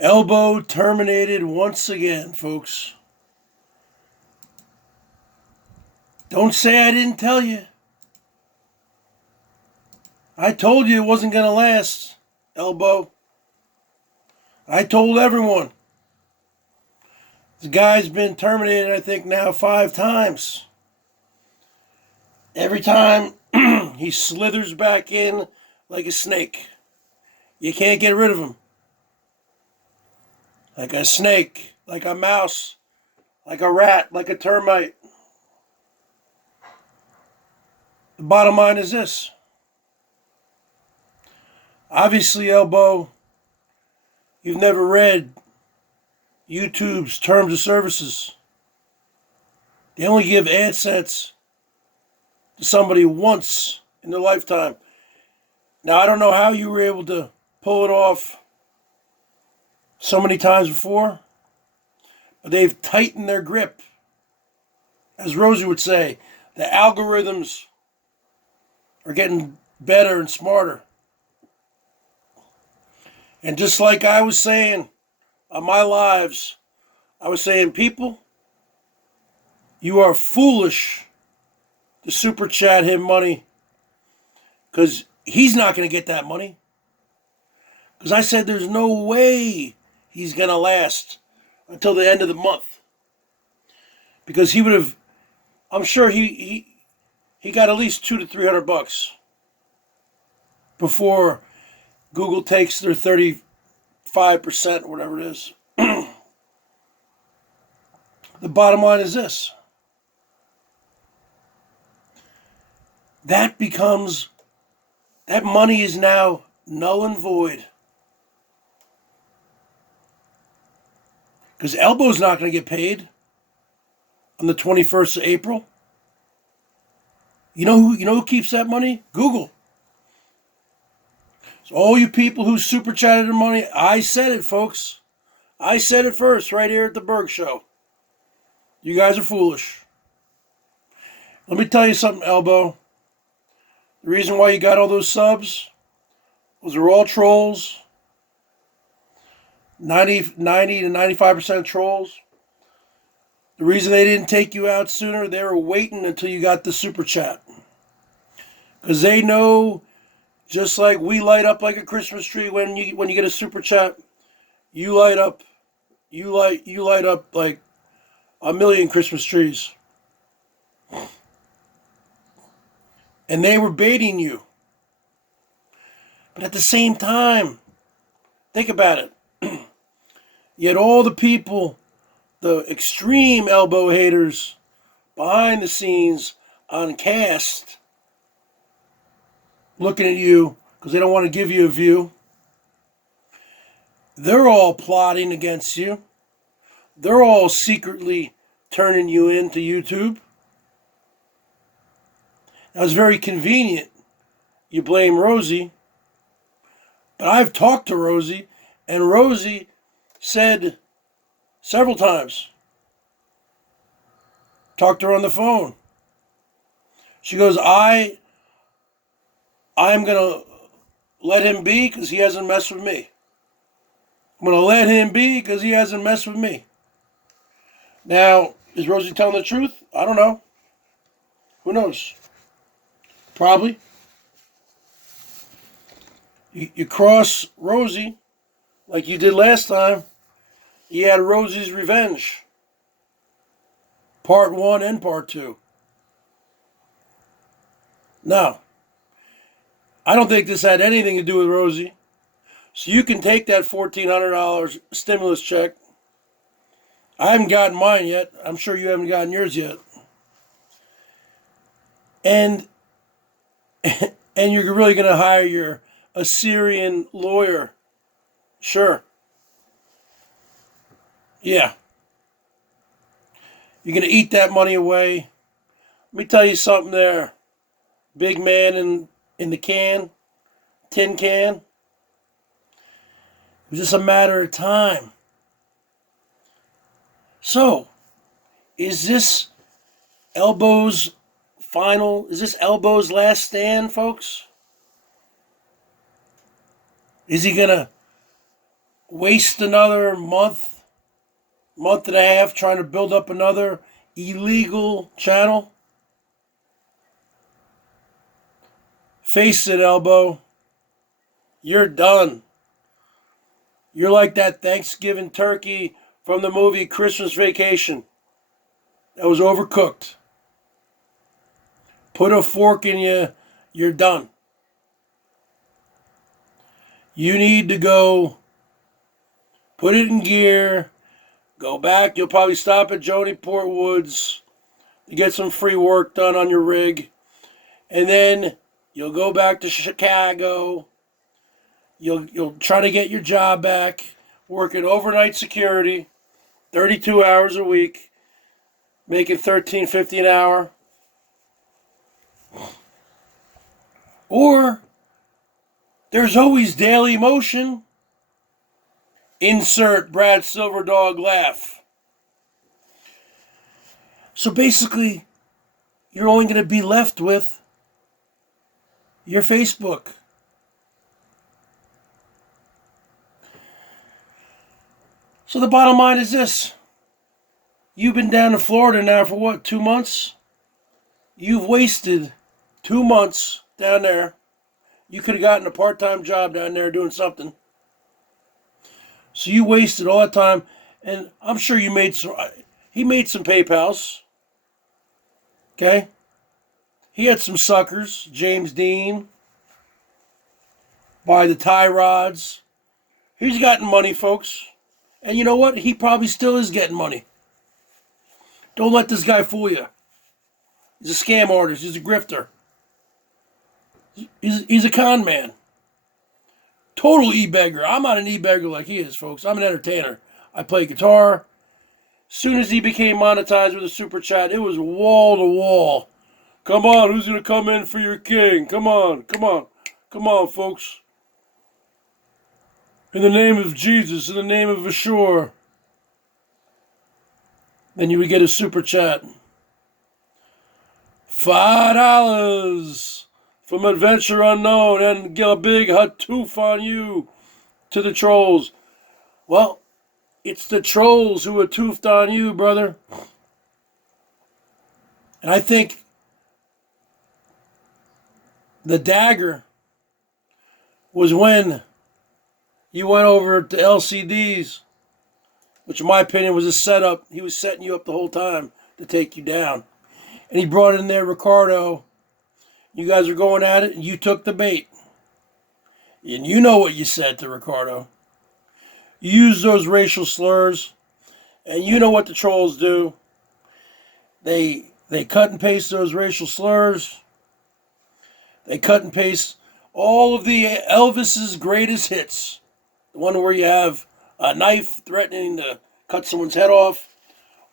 Elbow terminated once again, folks. Don't say I didn't tell you. I told you it wasn't going to last, Elbow. I told everyone. The guy's been terminated, I think, now 5 times. Every time he slithers back in like a snake. You can't get rid of him. Like a snake, like a mouse, like a rat, like a termite. The bottom line is this. Obviously, Elbow, you've never read YouTube's terms of services. They only give AdSense to somebody once in their lifetime. Now, I don't know how you were able to pull it off so many times before, but they've tightened their grip. As Rosie would say, the algorithms are getting better and smarter. And just like I was saying on my lives, I was saying, people, you are foolish to super chat him money because he's not going to get that money. Because I said there's no way he's going to last until the end of the month. Because he would have, I'm sure he got at least $200 to $300 before Google takes their 35%, whatever it is. The bottom line is this. That money is now null and void. Because Elbow's not going to get paid on the 21st of April. You know who keeps that money? Google. So all you people who super chatted their money, I said it, folks. I said it first right here at the BERGS Show. You guys are foolish. Let me tell you something, Elbow. The reason why you got all those subs was they're all trolls. 90 to 95% trolls. The reason they didn't take you out sooner, they were waiting until you got the super chat. Because they know, just like we light up like a Christmas tree when you get a super chat, you light up like a million Christmas trees. And they were baiting you. But at the same time, think about it. You had all the people, the extreme Elbow haters, behind the scenes on cast, looking at you because they don't want to give you a view. They're all plotting against you. They're all secretly turning you into YouTube. Now, it's very convenient. You blame Rosie. But I've talked to Rosie, and Rosie said several times, talked to her on the phone. She goes, I'm going to let him be because he hasn't messed with me. I'm going to let him be because he hasn't messed with me. Now, is Rosie telling the truth? I don't know. Who knows? Probably. You cross Rosie like you did last time. You had Rosie's Revenge. Part 1 and Part 2. Now, I don't think this had anything to do with Rosie. So you can take that $1,400 stimulus check. I haven't gotten mine yet. I'm sure you haven't gotten yours yet. And you're really going to hire your Assyrian lawyer. Sure. Yeah. You're going to eat that money away. Let me tell you something there. Big man in the can, tin can. It was just a matter of time. So, is this Elbo's last stand, folks? Is he going to waste another month and a half trying to build up another illegal channel? Face it, Elbow. You're done. You're like that Thanksgiving turkey from the movie Christmas Vacation that was overcooked. Put a fork in you, you're done. You need to go put it in gear, go back. You'll probably stop at Joni Port Woods to get some free work done on your rig. And then you'll go back to Chicago. You'll try to get your job back, working overnight security, 32 hours a week, making $13.50 an hour. Or there's always Daily Motion. Insert Brad Silverdog laugh. So basically, you're only going to be left with your Facebook. So the bottom line is this. You've been down in Florida now for what, 2 months? You've wasted 2 months down there. You could have gotten a part-time job down there doing something. So you wasted all that time, and I'm sure he made some PayPals. Okay? He had some suckers, James Dean, by the tie rods. He's gotten money, folks. And you know what? He probably still is getting money. Don't let this guy fool you. He's a scam artist. He's a grifter. He's a con man. Total e-beggar. I'm not an e-beggar like he is, folks. I'm an entertainer. I play guitar. As soon as he became monetized with a super chat, it was wall to wall. Come on, who's going to come in for your king? Come on, come on. Come on, folks. In the name of Jesus, in the name of Ashur. Then you would get a super chat. $5 from Adventure Unknown and get a big hatoof on you to the trolls. Well, it's the trolls who hatoofed on you, brother. And I think the dagger was when you went over to LCDs, which in my opinion was a setup. He was setting you up the whole time to take you down. And he brought in there Ricardo. You guys were going at it, and you took the bait. And you know what you said to Ricardo. You used those racial slurs, and you know what the trolls do. They cut and paste those racial slurs. They cut and paste all of the Elvis's greatest hits. The one where you have a knife threatening to cut someone's head off.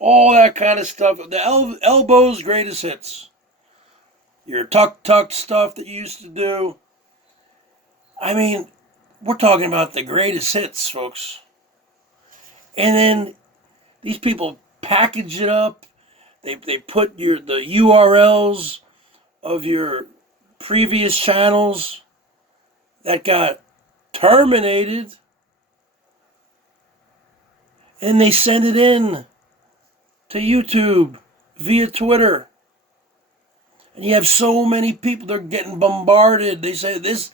All that kind of stuff. The Elbo'S greatest hits. Your tuck stuff that you used to do. I mean, we're talking about the greatest hits, folks. And then these people package it up. They put the URLs of your previous channels that got terminated. And they send it in to YouTube via Twitter. And you have so many people, they're getting bombarded. They say this,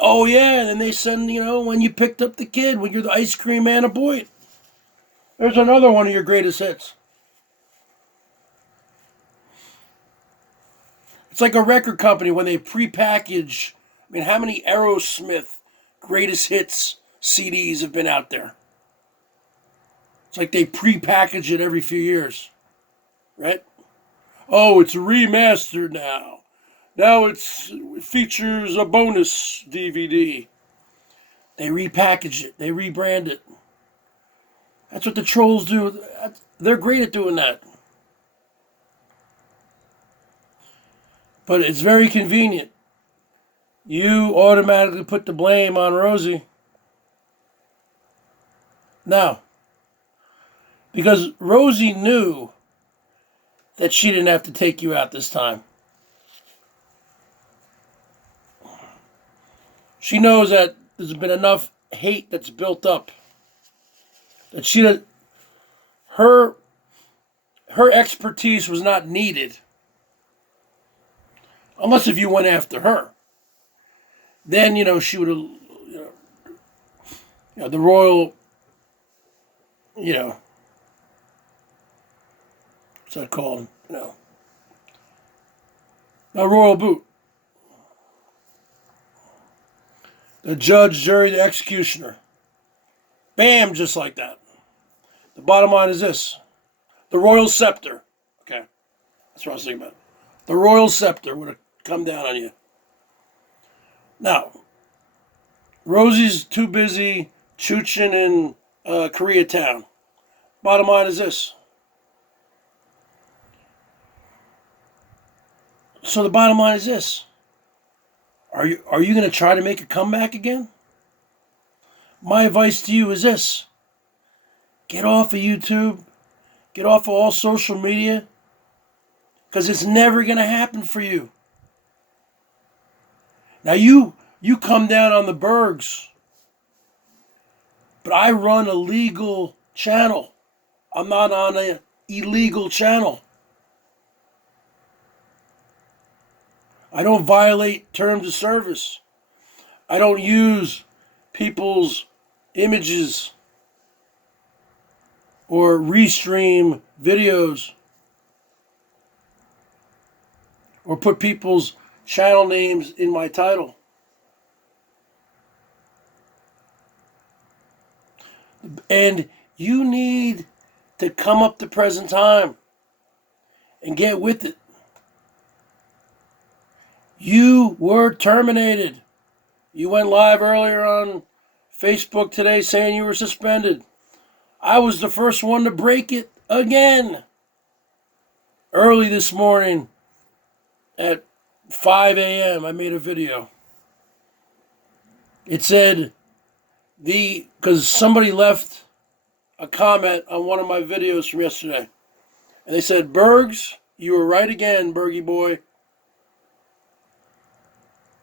oh yeah, and then they send, when you picked up the kid, when you're the ice cream man of BOYT. There's another one of your greatest hits. It's like a record company when they pre-package. I mean, how many Aerosmith greatest hits CDs have been out there? It's like they pre-package it every few years, right? Oh, it's remastered now. Now it features a bonus DVD. They repackage it. They rebrand it. That's what the trolls do. They're great at doing that. But it's very convenient. You automatically put the blame on Rosie. Now, because Rosie knew that she didn't have to take you out this time. She knows that there's been enough hate that's built up That her expertise was not needed. Unless if you went after her. Then, she would have, the royal, what's that called? A royal boot. The judge, jury, the executioner. Bam, just like that. The bottom line is this. The royal scepter. Okay. That's what I was thinking about. The royal scepter would have come down on you. Now, Rosie's too busy chooching in Koreatown. Bottom line is this. So the bottom line is this. Are you going to try to make a comeback again? My advice to you is this. Get off of YouTube. Get off of all social media. Because it's never going to happen for you. Now you come down on the BERGS. But I run a legal channel. I'm not on an illegal channel. I don't violate terms of service. I don't use people's images or restream videos or put people's channel names in my title. And you need to come up to present time and get with it. You were terminated. You went live earlier on Facebook today saying you were suspended. I was the first one to break it again. Early this morning at 5 a.m. I made a video. It said, because somebody left a comment on one of my videos from yesterday. And they said, Bergs, you were right again, Bergie boy.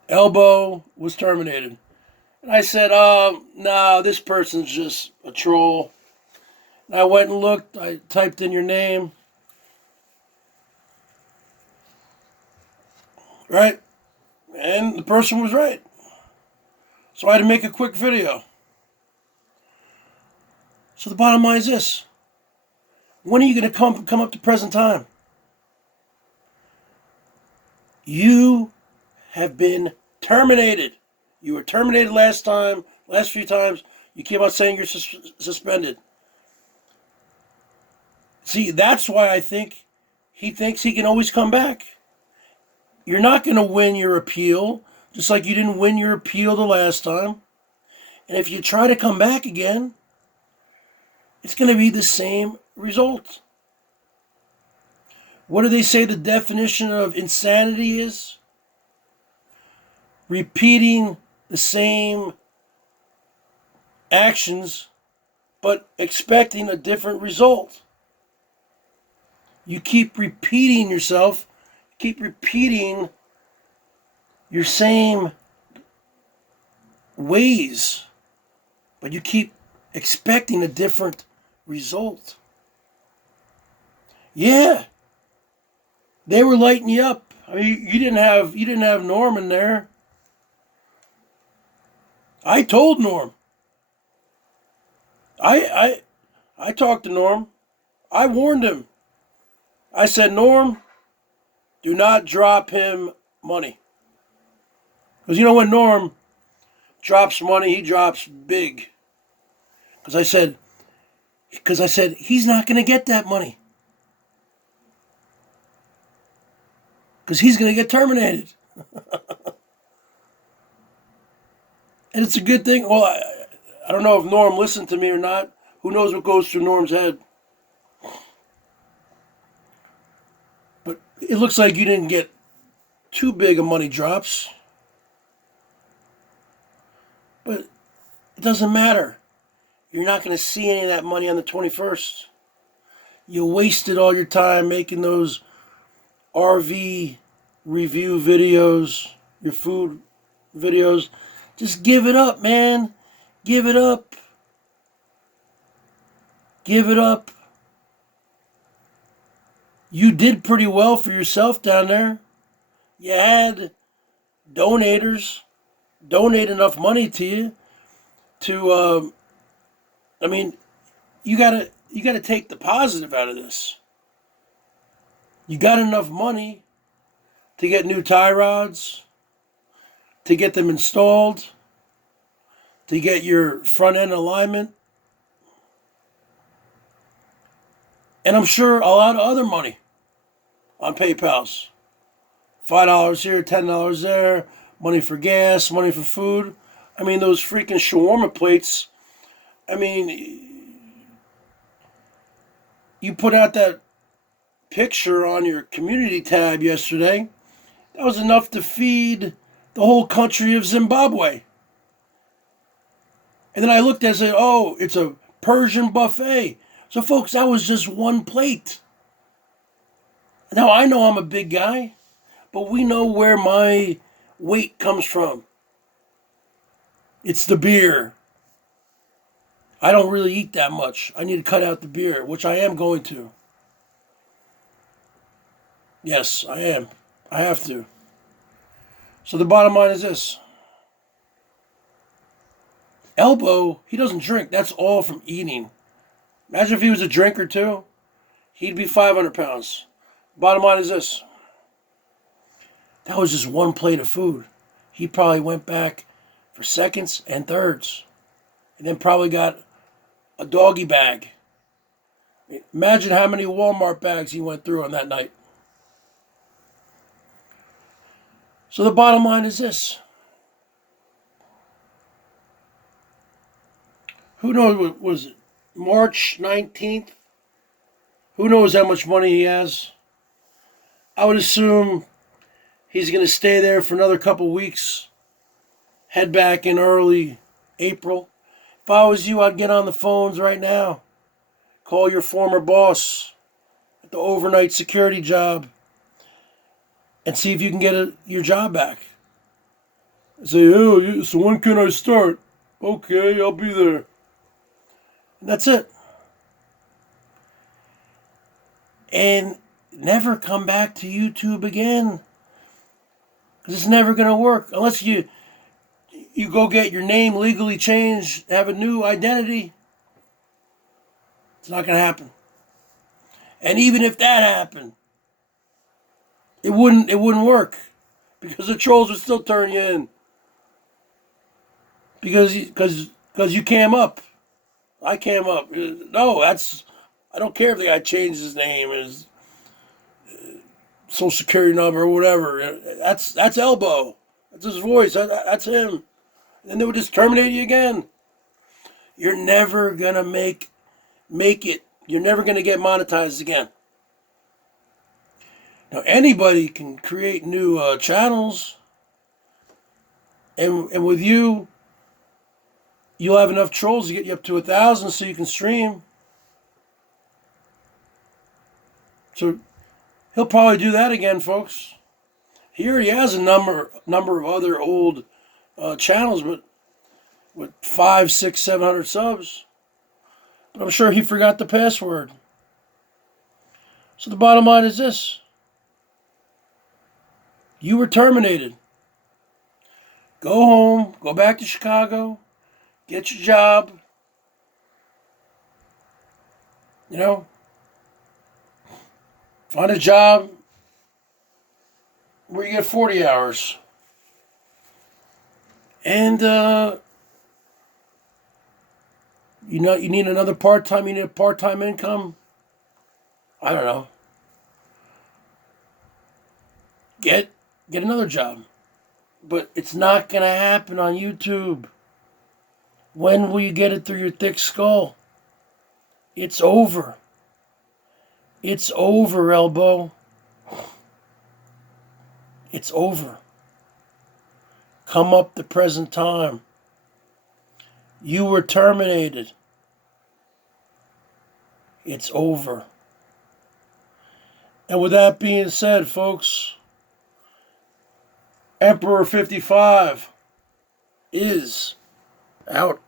Elbow was terminated. And I said, no, this person's just a troll. And I went and looked. I typed in your name. Right? And the person was right. So I had to make a quick video. So the bottom line is this. When are you going to come up to present time? You have been terminated. You were terminated last few times. You came out saying you're suspended. See, that's why I think he thinks he can always come back. You're not going to win your appeal, just like you didn't win your appeal the last time. And if you try to come back again, it's going to be the same result. What do they say the definition of insanity is? Repeating the same actions, but expecting a different result. You keep repeating yourself, keep repeating your same ways, but you keep expecting a different result. Yeah, they were lighting you up. I mean, you didn't have Norm in there. I told Norm. I talked to Norm. I warned him. I said, Norm, do not drop him money. Because when Norm drops money, he drops big. Because I said, he's not going to get that money. Because he's going to get terminated. And it's a good thing. Well, I don't know if Norm listened to me or not. Who knows what goes through Norm's head. But it looks like you didn't get too big of money drops. But it doesn't matter. You're not going to see any of that money on the 21st. You wasted all your time making those RV review videos, your food videos. Just give it up, man. Give it up. Give it up. You did pretty well for yourself down there. You had donators donate enough money to you to, I mean, you gotta take the positive out of this. You got enough money to get new tie rods, to get them installed, to get your front end alignment, and I'm sure a lot of other money on PayPal's. $5 here, $10 there, money for gas, money for food. I mean, those freaking shawarma plates. I mean, you put out that picture on your community tab yesterday. That was enough to feed the whole country of Zimbabwe. And then I looked and said, oh, it's a Persian buffet. So, folks, that was just one plate. Now, I know I'm a big guy, but we know where my weight comes from. It's the beer. I don't really eat that much. I need to cut out the beer, which I am going to. Yes, I am. I have to. So the bottom line is this. Elbow, he doesn't drink. That's all from eating. Imagine if he was a drinker too. He'd be 500 pounds. Bottom line is this. That was just one plate of food. He probably went back for seconds and thirds. And then probably got a doggy bag. Imagine how many Walmart bags he went through on that night. So the bottom line is this. Who knows, was it March 19th? Who knows how much money he has? I would assume he's going to stay there for another couple weeks. Head back in early April. If I was you, I'd get on the phones right now. Call your former boss at the overnight security job and see if you can get your job back. Say, oh, so when can I start? Okay, I'll be there. And that's it. And never come back to YouTube again. It's never going to work unless you go get your name legally changed, have a new identity. It's not going to happen. And even if that happened, it wouldn't work because the trolls would still turn you in because you came up. I came up. No, I don't care if the guy changed his name, his social security number or whatever. That's Elbow. That's his voice. That's him. And they would just terminate you again. You're never gonna make it. You're never gonna get monetized again. Now anybody can create new channels, and with you, you'll have enough trolls to get you up to 1,000 so you can stream. So he'll probably do that again, folks. He already has a number of other old channels with 500, 600, 700 subs. But I'm sure he forgot the password. So the bottom line is this. You were terminated. Go home. Go back to Chicago. Get your job. You know, find a job where you get 40 hours. And, you need another part-time, you need a part-time income. I don't know. Get another job. But it's not going to happen on YouTube. When will you get it through your thick skull? It's over. It's over, Elbow. It's over. Come up the present time. You were terminated. It's over. And with that being said, folks, Emperor 55 is out.